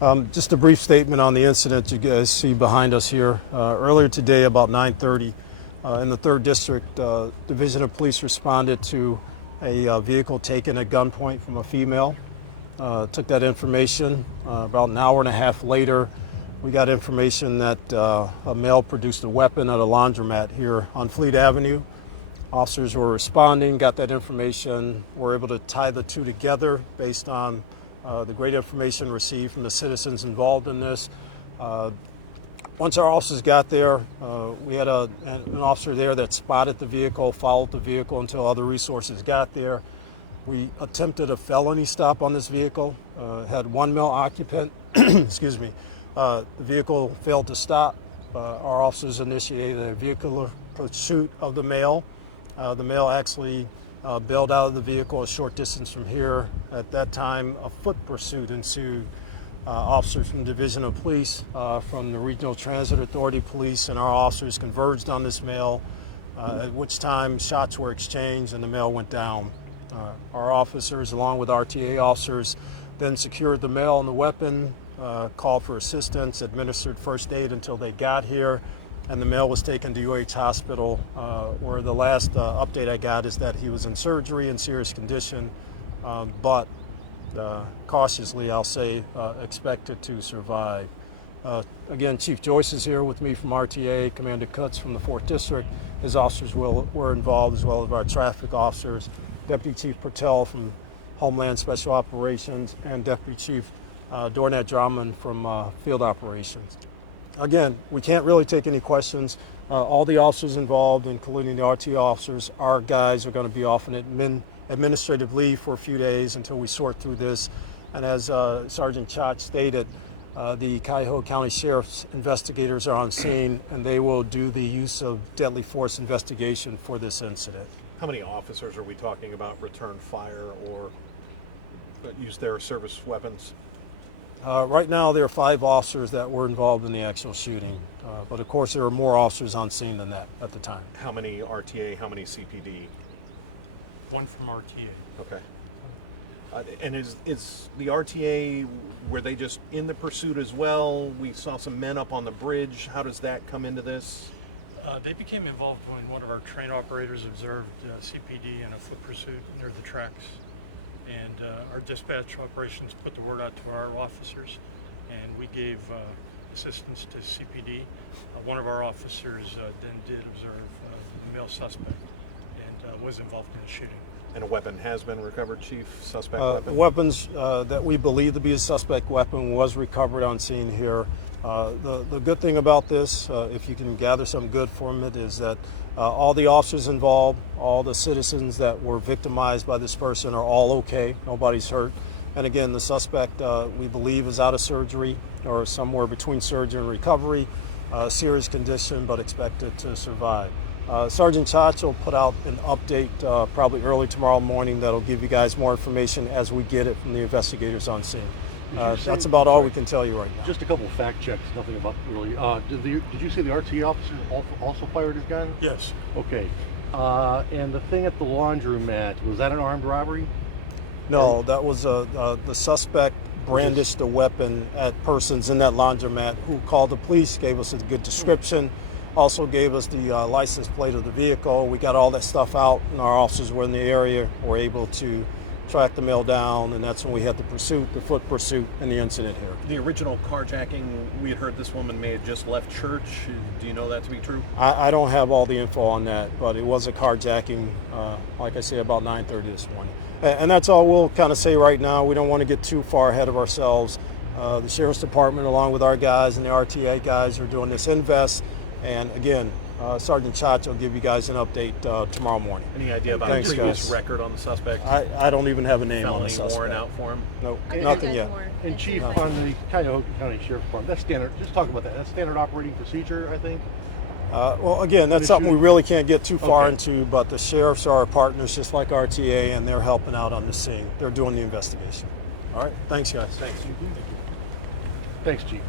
Just a brief statement on the incident you guys see behind us here. Earlier today, about 9:30, in the 3rd District, Division of Police responded to a vehicle taken at gunpoint from a female. Took that information. About an hour and a half later, we got information that a male produced a weapon at a laundromat here on Fleet Avenue. Officers were responding, got that information, were able to tie the two together based on the great information received from the citizens involved in this. Once our officers got there, we had an officer there that spotted the vehicle, followed the vehicle until other resources got there. We attempted a felony stop on this vehicle, had one male occupant, excuse me. The vehicle failed to stop. Our officers initiated a vehicular pursuit of the male. The male actually bailed out of the vehicle a short distance from here. At that time, a foot pursuit ensued. Officers from the Division of Police, from the Regional Transit Authority Police, and our officers converged on this male, at which time shots were exchanged and the male went down. Our officers, along with RTA officers, then secured the male and the weapon, called for assistance, administered first aid until they got here, and the male was taken to UH Hospital, where the last update I got is that he was in surgery in serious condition, but cautiously, I'll say, expected to survive. Again, Chief Joyce is here with me from RTA, Commander Kutz from the 4th District. His officers were involved, as well as our traffic officers, Deputy Chief Patel from Homeland Special Operations, and Deputy Chief Dornat Drummond from Field Operations. Again, we can't really take any questions. All the officers involved, including the RTA officers, our guys are going to be off on administrative leave for a few days until we sort through this. And as Sergeant Chach stated, the Cuyahoga County Sheriff's investigators are on scene, and they will do the use of deadly force investigation for this incident. How many officers are we talking about return fire or use their service weapons? Right now, there are 5 officers that were involved in the actual shooting, but of course there are more officers on scene than that at the time. How many RTA, how many CPD? 1 from RTA. Okay. And is the RTA, were they just in the pursuit as well? We saw some men up on the bridge. How does that come into this? They became involved when one of our train operators observed CPD in a foot pursuit near the tracks. And our dispatch operations put the word out to our officers, and we gave assistance to CPD. One of our officers then did observe the male suspect and was involved in the shooting. And a weapon has been recovered, Chief? Suspect weapon? Weapons that we believe to be a suspect weapon was recovered on scene here. The good thing about this, if you can gather some good from it, is that all the officers involved, all the citizens that were victimized by this person are all okay. Nobody's hurt. And again, the suspect, we believe, is out of surgery or somewhere between surgery and recovery. Serious condition, but expected to survive. Sergeant Chach will put out an update probably early tomorrow morning that'll give you guys more information as we get it from the investigators on scene. That's about all we can tell you right now. Just a couple of fact checks, nothing about really. Did you say the RTA officer also fired his gun? Yes. Okay. And the thing at the laundromat, was that an armed robbery? No, that was the suspect brandished a weapon at persons in that laundromat who called the police, gave us a good description, also gave us the license plate of the vehicle. We got all that stuff out, and our officers were in the area, were able to track the male down, and that's when we had the pursuit, the foot pursuit, and the incident here. The original carjacking, we had heard this woman may have just left church. Do you know that to be true? I don't have all the info on that, but it was a carjacking, like I say, about 9:30 this morning. And that's all we'll kind of say right now. We don't want to get too far ahead of ourselves. The Sheriff's Department, along with our guys and the RTA guys, are doing this invest. And again, Sergeant Chach will give you guys an update tomorrow morning. Any idea about Thanks, a previous guys. record on the suspect? I don't even have a name on the Felony suspect. warrant out for him? Nope, nothing yet. And Chief, on the Cuyahoga County Sheriff's Department, that's standard. Just talk about that. That's standard operating procedure, I think. Well, again, that's something we really can't get too far Okay. into, but the sheriffs are our partners, just like RTA, and they're helping out on the scene. They're doing the investigation. All right, thanks, guys. Thanks. Thanks, Chief.